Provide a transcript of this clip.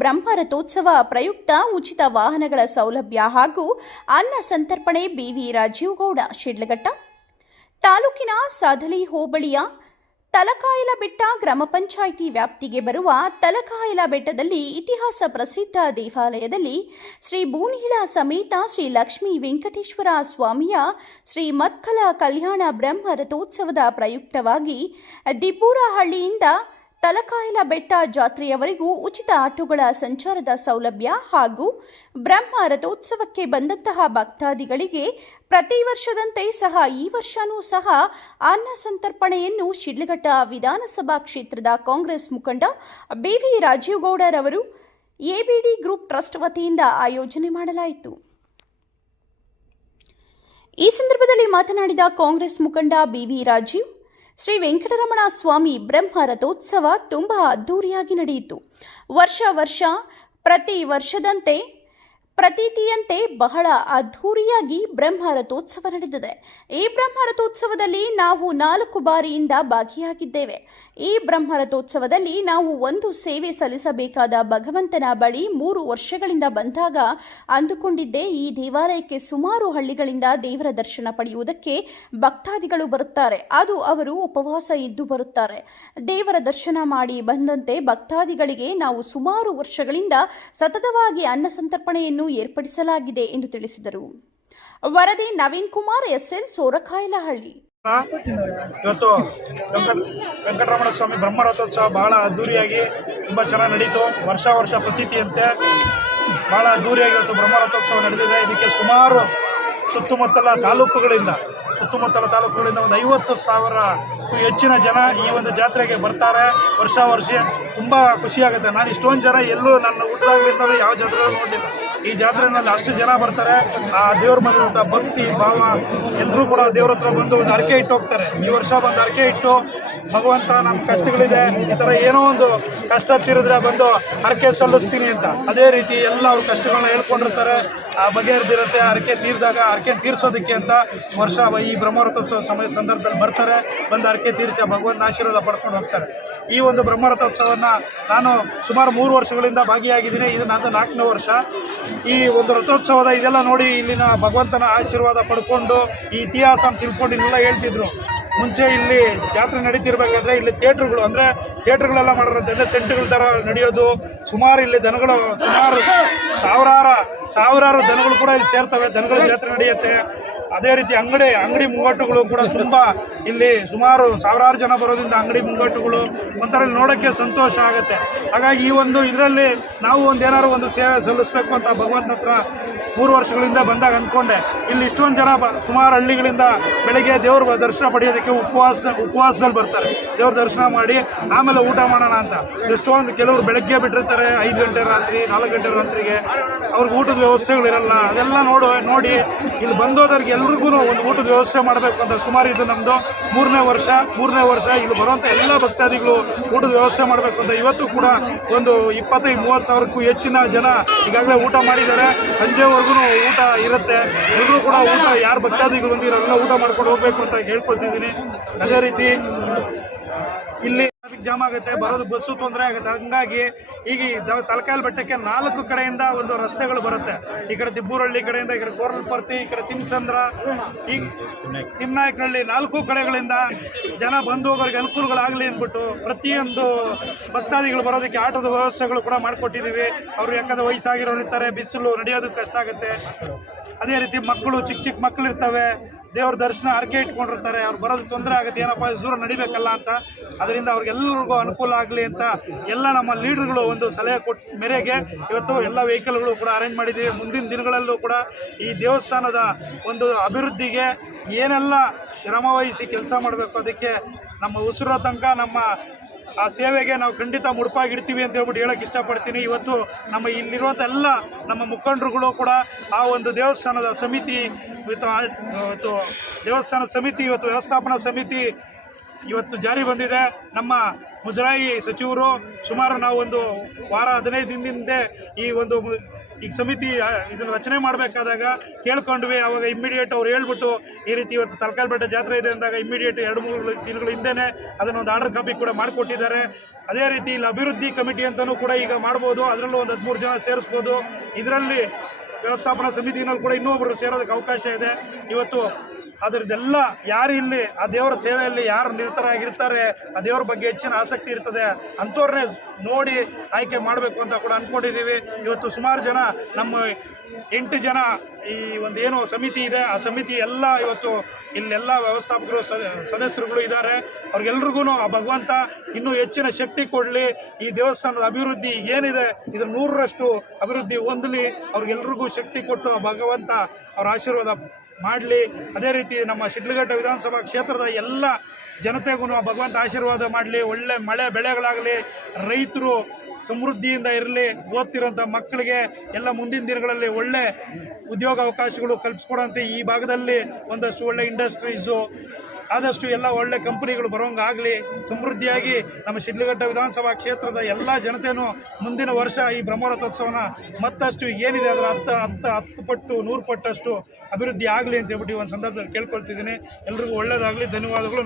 ಬ್ರಹ್ಮರಥೋತ್ಸವ ಪ್ರಯುಕ್ತ ಉಚಿತ ವಾಹನಗಳ ಸೌಲಭ್ಯ ಹಾಗೂ ಅನ್ನ ಸಂತರ್ಪಣೆ. ಬಿವಿ ರಾಜೀವ್ಗೌಡ, ಶಿಡ್ಲಘಟ್ಟ ತಾಲೂಕಿನ ಸಾಧಲಿ ಹೋಬಳಿಯ ತಲಕಾಯಲಬೆಟ್ಟ ಗ್ರಾಮ ಪಂಚಾಯಿತಿ ವ್ಯಾಪ್ತಿಗೆ ಬರುವ ತಲಕಾಯಲಬೆಟ್ಟದಲ್ಲಿ ಇತಿಹಾಸ ಪ್ರಸಿದ್ಧ ದೇವಾಲಯದಲ್ಲಿ ಶ್ರೀ ಬೂನೀಳ ಸಮೇತ ಶ್ರೀ ಲಕ್ಷ್ಮೀ ವೆಂಕಟೇಶ್ವರ ಸ್ವಾಮಿಯ ಶ್ರೀ ಮತ್ಕಲ ಕಲ್ಯಾಣ ಬ್ರಹ್ಮ ರಥೋತ್ಸವದ ಪ್ರಯುಕ್ತವಾಗಿ ದಿಬ್ಬೂರಹಳ್ಳಿಯಿಂದ ತಲಕಾಯಲಬೆಟ್ಟ ಜಾತ್ರೆಯವರೆಗೂ ಉಚಿತ ಆಟೋಗಳ ಸಂಚಾರದ ಸೌಲಭ್ಯ ಹಾಗೂ ಬ್ರಹ್ಮ ರಥೋತ್ಸವಕ್ಕೆ ಬಂದಂತಹ ಭಕ್ತಾದಿಗಳಿಗೆ ಪ್ರತಿ ವರ್ಷದಂತೆ ಸಹ ಈ ವರ್ಷವೂ ಸಹ ಅನ್ನ ಸಂತರ್ಪಣೆಯನ್ನು ಶಿಡ್ಲಘಟ್ಟ ವಿಧಾನಸಭಾ ಕ್ಷೇತ್ರದ ಕಾಂಗ್ರೆಸ್ ಮುಖಂಡ ಬಿವಿ ರಾಜೀವ್ಗೌಡರವರು ಎಬಿಡಿ ಗ್ರೂಪ್ ಟ್ರಸ್ಟ್ ವತಿಯಿಂದ ಆಯೋಜನೆ ಮಾಡಲಾಯಿತು. ಈ ಸಂದರ್ಭದಲ್ಲಿ ಮಾತನಾಡಿದ ಕಾಂಗ್ರೆಸ್ ಮುಖಂಡ ಬಿವಿ ರಾಜೀವ್, ಶ್ರೀ ವೆಂಕಟರಮಣ ಸ್ವಾಮಿ ಬ್ರಹ್ಮ ರಥೋತ್ಸವ ತುಂಬಾ ಅದ್ದೂರಿಯಾಗಿ ನಡೆಯಿತು. ವರ್ಷ ಪ್ರತಿ ವರ್ಷದಂತೆ ಪ್ರತೀತಿಯಂತೆ ಬಹಳ ಅದ್ಧೂರಿಯಾಗಿ ಬ್ರಹ್ಮ ರಥೋತ್ಸವ ನಡೆದಿದೆ. ಈ ಬ್ರಹ್ಮ ರಥೋತ್ಸವದಲ್ಲಿ ನಾವು 4 ಬಾರಿಯಿಂದ ಭಾಗಿಯಾಗಿದ್ದೇವೆ. ಈ ಬ್ರಹ್ಮ ರಥೋತ್ಸವದಲ್ಲಿ ನಾವು ಒಂದು ಸೇವೆ ಸಲ್ಲಿಸಬೇಕಾದ ಭಗವಂತನ ಬಳಿ 3 ವರ್ಷಗಳಿಂದ ಬಂದಾಗ ಅಂದುಕೊಂಡಿದ್ದೆ. ಈ ದೇವಾಲಯಕ್ಕೆ ಸುಮಾರು ಹಳ್ಳಿಗಳಿಂದ ದೇವರ ದರ್ಶನ ಪಡೆಯುವುದಕ್ಕೆ ಭಕ್ತಾದಿಗಳು ಬರುತ್ತಾರೆ. ಅದು ಅವರು ಉಪವಾಸ ಇದ್ದು ಬರುತ್ತಾರೆ. ದೇವರ ದರ್ಶನ ಮಾಡಿ ಬಂದಂತೆ ಭಕ್ತಾದಿಗಳಿಗೆ ನಾವು ಸುಮಾರು ವರ್ಷಗಳಿಂದ ಸತತವಾಗಿ ಅನ್ನ ಸಂತರ್ಪಣೆಯನ್ನು ಏರ್ಪಡಿಸಲಾಗಿದೆ ಎಂದು ತಿಳಿಸಿದರು. ವರದಿ ನವೀನ್ ಕುಮಾರ್, ಎಸ್ಎನ್, ಸೋರಕಾಯಲಹಳ್ಳಿ. ಇವತ್ತು ವೆಂಕಟರಮಣ ಸ್ವಾಮಿ ಬ್ರಹ್ಮರಥೋತ್ಸವ ಬಹಳ ಅದ್ದೂರಿಯಾಗಿ ತುಂಬ ಚೆನ್ನಾಗಿ ನಡೀತು. ವರ್ಷ ಪ್ರತೀತಿಯಂತೆ ಬಹಳ ಅದ್ದೂರಿಯಾಗಿ ಇವತ್ತು ಬ್ರಹ್ಮರಥೋತ್ಸವ ನಡೆದಿದೆ. ಇದಕ್ಕೆ ಸುಮಾರು ಸುತ್ತಮುತ್ತಲ ತಾಲೂಕುಗಳಿಂದ ಒಂದು 50,000ಕ್ಕೂ ಹೆಚ್ಚಿನ ಜನ ಈ ಒಂದು ಜಾತ್ರೆಗೆ ಬರ್ತಾರೆ. ವರ್ಷ ತುಂಬ ಖುಷಿಯಾಗುತ್ತೆ. ನಾನು ಇಷ್ಟೊಂದು ಜನ ಎಲ್ಲೂ ನನ್ನ ಹುಟ್ಟಿದಾಗಲಿಂದಲೂ ಯಾವ ಜಾತ್ರೆ ನೋಡಲಿಲ್ಲ. ಈ ಜಾತ್ರೆಯಲ್ಲಿ ಅಷ್ಟು ಜನ ಬರ್ತಾರೆ. ಆ ದೇವ್ರ ಬಂದಂಥ ಭಕ್ತಿ ಭಾವ ಎಲ್ಲರೂ ಕೂಡ ದೇವ್ರ ಹತ್ರ ಬಂದು ಒಂದು ಹರಕೆ ಇಟ್ಟು ಹೋಗ್ತಾರೆ. ಈ ವರ್ಷ ಬಂದು ಹರಕೆ ಇಟ್ಟು, ಭಗವಂತ ನಮ್ಮ ಕಷ್ಟಗಳಿದೆ, ಈ ಥರ ಏನೋ ಒಂದು ಕಷ್ಟ ತೀರಿದ್ರೆ ಬಂದು ಹರಕೆ ಸಲ್ಲಿಸ್ತೀನಿ ಅಂತ, ಅದೇ ರೀತಿ ಎಲ್ಲ ಅವ್ರ ಕಷ್ಟಗಳನ್ನ ಹೇಳ್ಕೊಂಡಿರ್ತಾರೆ. ಆ ಬಗೆಹರಿದಿರುತ್ತೆ. ಹರಕೆ ತೀರಿದಾಗ ಹರಕೆ ತೀರಿಸೋದಕ್ಕೆ ಅಂತ ವರ್ಷ ಈ ಬ್ರಹ್ಮರಥೋತ್ಸವ ಸಂದರ್ಭದಲ್ಲಿ ಬರ್ತಾರೆ. ಬಂದು ಹರಕೆ ತೀರಿಸಿ ಭಗವಂತನ ಆಶೀರ್ವಾದ ಪಡ್ಕೊಂಡು ಹೋಗ್ತಾರೆ. ಈ ಒಂದು ಬ್ರಹ್ಮರಥೋತ್ಸವವನ್ನು ನಾನು ಸುಮಾರು 3 ವರ್ಷಗಳಿಂದ ಭಾಗಿಯಾಗಿದ್ದೀನಿ. ಇದು ನಂದು 4ನೇ ವರ್ಷ. ಈ ಒಂದು ರಥೋತ್ಸವದ ಇದೆಲ್ಲ ನೋಡಿ ಇಲ್ಲಿನ ಭಗವಂತನ ಆಶೀರ್ವಾದ ಪಡ್ಕೊಂಡು ಈ ಇತಿಹಾಸ ತಿಳ್ಕೊಂಡು ಇಲ್ಲೆಲ್ಲ ಹೇಳ್ತಿದ್ರು. ಮುಂಚೆ ಇಲ್ಲಿ ಜಾತ್ರೆ ನಡೀತಿರ್ಬೇಕಾದ್ರೆ ಇಲ್ಲಿ ಥಿಯೇಟ್ರುಗಳೆಲ್ಲ ಮಾಡಿರೋದ್ರಿಂದ ಟೆಂಟ್ಗಳ ಥರ ನಡೆಯೋದು. ಸುಮಾರು ಇಲ್ಲಿ ದನಗಳು ಸಾವಿರಾರು ದನಗಳು ಕೂಡ ಇಲ್ಲಿ ಸೇರ್ತವೆ. ದನಗಳ ಜಾತ್ರೆ ನಡೆಯುತ್ತೆ. ಅದೇ ರೀತಿ ಅಂಗಡಿ ಮುಂಗಟ್ಟುಗಳು ಕೂಡ ತುಂಬ ಇಲ್ಲಿ ಸುಮಾರು ಸಾವಿರಾರು ಜನ ಬರೋದ್ರಿಂದ ಅಂಗಡಿ ಮುಂಗಟ್ಟುಗಳು ಒಂಥರ ನೋಡೋಕ್ಕೆ ಸಂತೋಷ ಆಗುತ್ತೆ. ಹಾಗಾಗಿ ಈ ಒಂದು ಇದರಲ್ಲಿ ನಾವು ಏನಾದ್ರು ಒಂದು ಸೇವೆ ಸಲ್ಲಿಸಬೇಕು ಅಂತ ಭಗವಂತನ ಹತ್ರ 3 ವರ್ಷಗಳಿಂದ ಬಂದಾಗ ಅಂದ್ಕೊಂಡೆ. ಇಲ್ಲಿ ಇಷ್ಟೊಂದು ಜನ ಸುಮಾರು ಹಳ್ಳಿಗಳಿಂದ ಬೆಳಗ್ಗೆ ದೇವ್ರ ದರ್ಶನ ಪಡೆಯೋದಕ್ಕೆ ಉಪವಾಸದಲ್ಲಿ ಬರ್ತಾರೆ. ದೇವ್ರ ದರ್ಶನ ಮಾಡಿ ಆಮೇಲೆ ಊಟ ಮಾಡೋಣ ಅಂತ. ಎಷ್ಟೊಂದು ಕೆಲವರು ಬೆಳಗ್ಗೆ ಬಿಟ್ಟಿರ್ತಾರೆ, 5 ಗಂಟೆ ರಾತ್ರಿ 4 ಗಂಟೆ ರಾತ್ರಿಗೆ. ಅವ್ರಿಗೆ ಊಟದ ವ್ಯವಸ್ಥೆಗಳಿರಲ್ಲ. ಅದೆಲ್ಲ ನೋಡಿ ಇಲ್ಲಿ ಬಂದೋದವ್ರಿಗೆ ಎಲ್ರಿಗೂ ಒಂದು ಊಟದ ವ್ಯವಸ್ಥೆ ಮಾಡಬೇಕು ಅಂತ ಸುಮಾರು ಇದು ನಮ್ಮದು 3ನೇ ವರ್ಷ. ಇಲ್ಲಿ ಬರುವಂಥ ಎಲ್ಲ ಭಕ್ತಾದಿಗಳು ಊಟದ ವ್ಯವಸ್ಥೆ ಮಾಡಬೇಕು ಅಂತ ಇವತ್ತು ಕೂಡ ಒಂದು 25-30 ಸಾವಿರಕ್ಕೂ ಹೆಚ್ಚಿನ ಜನ ಈಗಾಗಲೇ ಊಟ ಮಾಡಿದ್ದಾರೆ. ಸಂಜೆವರೆಗೂ ಊಟ ಇರುತ್ತೆ. ಎಲ್ಲರೂ ಕೂಡ ಯಾರು ಭಕ್ತಾದಿಗಳು ಬಂದಿರೋಲ್ಲ ಊಟ ಮಾಡ್ಕೊಂಡು ಹೋಗ್ಬೇಕು ಅಂತ ಹೇಳ್ಕೊಳ್ತಿದ್ದೀನಿ. ಅದೇ ರೀತಿ ಇಲ್ಲಿ ಟ್ರಾಫಿಕ್ ಜಾಮ್ ಆಗುತ್ತೆ, ಬರೋದು ಬಸ್ಸು ತೊಂದರೆ ಆಗುತ್ತೆ. ಹಂಗಾಗಿ ಈಗ ತಲಕಾಯಲಬೆಟ್ಟಕ್ಕೆ 4 ಕಡೆಯಿಂದ ಒಂದು ರಸ್ತೆಗಳು ಬರುತ್ತೆ. ಈ ಕಡೆ ದಿಬ್ಬೂರಹಳ್ಳಿ ಕಡೆಯಿಂದ, ಈ ಕಡೆ ಕೋರಲ್ಪರ್ತಿ, ಈ ಕಡೆ ತಿಮ್ಸಂದ್ರ, ಈ ತಿಮ್ನಾಯಕನಹಳ್ಳಿ 4 ಕಡೆಗಳಿಂದ ಜನ ಬಂದು ಹೋಗೋರಿಗೆ ಅನುಕೂಲಗಳಾಗಲಿ ಅಂದ್ಬಿಟ್ಟು ಪ್ರತಿಯೊಂದು ಭಕ್ತಾದಿಗಳು ಬರೋದಕ್ಕೆ ಆಟೋದ ವ್ಯವಸ್ಥೆಗಳು ಕೂಡ ಮಾಡಿಕೊಟ್ಟಿದ್ದೀವಿ. ಅವರು ಯಾಕಂದರೆ ವಯಸ್ಸಾಗಿರೋರು ಇರ್ತಾರೆ, ಬಿಸಿಲು ನಡೆಯೋದಕ್ಕೆ ಕಷ್ಟ ಆಗುತ್ತೆ. ಅದೇ ರೀತಿ ಮಕ್ಕಳು ಚಿಕ್ಕ ಮಕ್ಕಳು ಇರ್ತವೆ, ದೇವ್ರ ದರ್ಶನ ಹರಕೆ ಇಟ್ಕೊಂಡಿರ್ತಾರೆ. ಅವ್ರು ಬರೋದು ತೊಂದರೆ ಆಗುತ್ತೆ, ಏನಪ್ಪ ದೂರ ನಡಿಬೇಕಲ್ಲ ಅಂತ. ಅದರಿಂದ ಅವ್ರಿಗೆಲ್ಲರಿಗೂ ಅನುಕೂಲ ಆಗಲಿ ಅಂತ ಎಲ್ಲ ನಮ್ಮ ಲೀಡರ್ಗಳು ಒಂದು ಸಲಹೆ ಕೊಟ್ಟ ಮೇರೆಗೆ ಇವತ್ತು ಎಲ್ಲ ವೆಹಿಕಲ್ಗಳು ಕೂಡ ಅರೇಂಜ್ ಮಾಡಿದ್ದೀವಿ. ಮುಂದಿನ ದಿನಗಳಲ್ಲೂ ಕೂಡ ಈ ದೇವಸ್ಥಾನದ ಒಂದು ಅಭಿವೃದ್ಧಿಗೆ ಏನೆಲ್ಲ ಶ್ರಮವಹಿಸಿ ಕೆಲಸ ಮಾಡಬೇಕು, ಅದಕ್ಕೆ ನಮ್ಮ ಉಸಿರೋ ತನಕ ನಮ್ಮ ಆ ಸೇವೆಗೆ ನಾವು ಖಂಡಿತ ಮುಡುಪಾಗಿಡ್ತೀವಿ ಅಂತ ಹೇಳ್ಬಿಟ್ಟು ಹೇಳಕ್ಕೆ ಇಷ್ಟಪಡ್ತೀನಿ. ಇವತ್ತು ನಮ್ಮ ಇಲ್ಲಿರುವಂಥ ಎಲ್ಲ ನಮ್ಮ ಮುಖಂಡರುಗಳು ಕೂಡ ಆ ಒಂದು ದೇವಸ್ಥಾನದ ಸಮಿತಿ ಇವತ್ತು ವ್ಯವಸ್ಥಾಪನಾ ಸಮಿತಿ ಇವತ್ತು ಜಾರಿ ಬಂದಿದೆ. ನಮ್ಮ ಮುಜರಾಯಿ ಸಚಿವರು ಸುಮಾರು ನಾವು ಒಂದು ವಾರ 15 ದಿನದಿಂದ ಈ ಸಮಿತಿ ಇದನ್ನು ರಚನೆ ಮಾಡಬೇಕಾದಾಗ ಕೇಳ್ಕೊಂಡ್ವಿ. ಅವಾಗ ಇಮ್ಮಿಡಿಯೇಟ್ ಅವ್ರು ಹೇಳ್ಬಿಟ್ಟು ಈ ರೀತಿ ಇವತ್ತು ತಲಕಾಯಲಬೆಟ್ಟ ಜಾತ್ರೆ ಇದೆ ಅಂದಾಗ ಇಮ್ಮಿಡಿಯೇಟ್ 2-3 ದಿನಗಳ ಹಿಂದೆಯೇ ಅದನ್ನೊಂದು ಆರ್ಡರ್ ಕಾಪಿ ಕೂಡ ಮಾಡಿಕೊಟ್ಟಿದ್ದಾರೆ. ಅದೇ ರೀತಿ ಇಲ್ಲಿ ಅಭಿವೃದ್ಧಿ ಕಮಿಟಿ ಅಂತಲೂ ಕೂಡ ಈಗ ಮಾಡ್ಬೋದು, ಅದರಲ್ಲೂ ಒಂದು 13 ಜನ ಸೇರಿಸ್ಬೋದು. ಇದರಲ್ಲಿ ವ್ಯವಸ್ಥಾಪನಾ ಸಮಿತಿನಲ್ಲಿ ಕೂಡ ಇನ್ನೊಬ್ಬರು ಸೇರೋದಕ್ಕೆ ಅವಕಾಶ ಇದೆ. ಇವತ್ತು ಅದರದ್ದೆಲ್ಲ ಯಾರು ಇಲ್ಲಿ ಆ ದೇವರ ಸೇವೆಯಲ್ಲಿ ಯಾರು ನಿರತರಾಗಿರ್ತಾರೆ, ಆ ದೇವರ ಬಗ್ಗೆ ಹೆಚ್ಚಿನ ಆಸಕ್ತಿ ಇರ್ತದೆ ಅಂಥವ್ರನ್ನೇ ನೋಡಿ ಆಯ್ಕೆ ಮಾಡಬೇಕು ಅಂತ ಕೂಡ ಅಂದ್ಕೊಂಡಿದ್ದೀವಿ. ಇವತ್ತು ಸುಮಾರು ಜನ ನಮ್ಮ 8 ಜನ ಈ ಒಂದು ಏನು ಸಮಿತಿ ಇದೆ, ಆ ಸಮಿತಿ ಎಲ್ಲ ಇವತ್ತು ಇಲ್ಲೆಲ್ಲ ವ್ಯವಸ್ಥಾಪಕರು ಸದಸ್ಯರುಗಳು ಇದ್ದಾರೆ. ಅವ್ರಿಗೆಲ್ರಿಗೂ ಆ ಭಗವಂತ ಇನ್ನೂ ಹೆಚ್ಚಿನ ಶಕ್ತಿ ಕೊಡಲಿ. ಈ ದೇವಸ್ಥಾನದ ಅಭಿವೃದ್ಧಿ ಏನಿದೆ ಇದ್ರ 100ರಷ್ಟು ಅಭಿವೃದ್ಧಿ ಹೊಂದಲಿ. ಅವ್ರಿಗೆಲ್ರಿಗೂ ಶಕ್ತಿ ಕೊಟ್ಟು ಆ ಭಗವಂತ ಅವ್ರ ಆಶೀರ್ವಾದ ಮಾಡಲಿ. ಅದೇ ರೀತಿ ನಮ್ಮ ಶಿಡ್ಲಘಟ್ಟ ವಿಧಾನಸಭಾ ಕ್ಷೇತ್ರದ ಎಲ್ಲ ಜನತೆಗೂ ಆ ಭಗವಂತ ಆಶೀರ್ವಾದ ಮಾಡಲಿ. ಒಳ್ಳೆ ಮಳೆ ಬೆಳೆಗಳಾಗಲಿ, ರೈತರು ಸಮೃದ್ಧಿಯಿಂದ ಇರಲಿ, ಓದ್ತಿರೋಂಥ ಮಕ್ಕಳಿಗೆ ಎಲ್ಲ ಮುಂದಿನ ದಿನಗಳಲ್ಲಿ ಒಳ್ಳೆ ಉದ್ಯೋಗ ಅವಕಾಶಗಳು ಕಲ್ಪಿಸ್ಕೊಡೋಂತೆ ಈ ಭಾಗದಲ್ಲಿ ಒಂದಷ್ಟು ಒಳ್ಳೆ ಇಂಡಸ್ಟ್ರೀಸು ಆದಷ್ಟು ಎಲ್ಲ ಒಳ್ಳೆ ಕಂಪನಿಗಳು ಬರೋಂಗಾಗಲಿ. ಸಮೃದ್ಧಿಯಾಗಿ ನಮ್ಮ ಶಿಡ್ಲಘಟ್ಟ ವಿಧಾನಸಭಾ ಕ್ಷೇತ್ರದ ಎಲ್ಲ ಜನತೆಯೂ ಮುಂದಿನ ವರ್ಷ ಈ ಬ್ರಹ್ಮರಥೋತ್ಸವನ ಮತ್ತಷ್ಟು ಏನಿದೆ ಅದರ 10 ಪಟ್ಟು 100 ಪಟ್ಟಷ್ಟು ಅಭಿವೃದ್ಧಿ ಆಗಲಿ ಅಂತ ಹೇಳ್ಬಿಟ್ಟು ಒಂದು ಸಂದರ್ಭದಲ್ಲಿ ಕೇಳ್ಕೊಳ್ತಿದ್ದೀನಿ. ಎಲ್ರಿಗೂ ಒಳ್ಳೆಯದಾಗಲಿ. ಧನ್ಯವಾದಗಳು.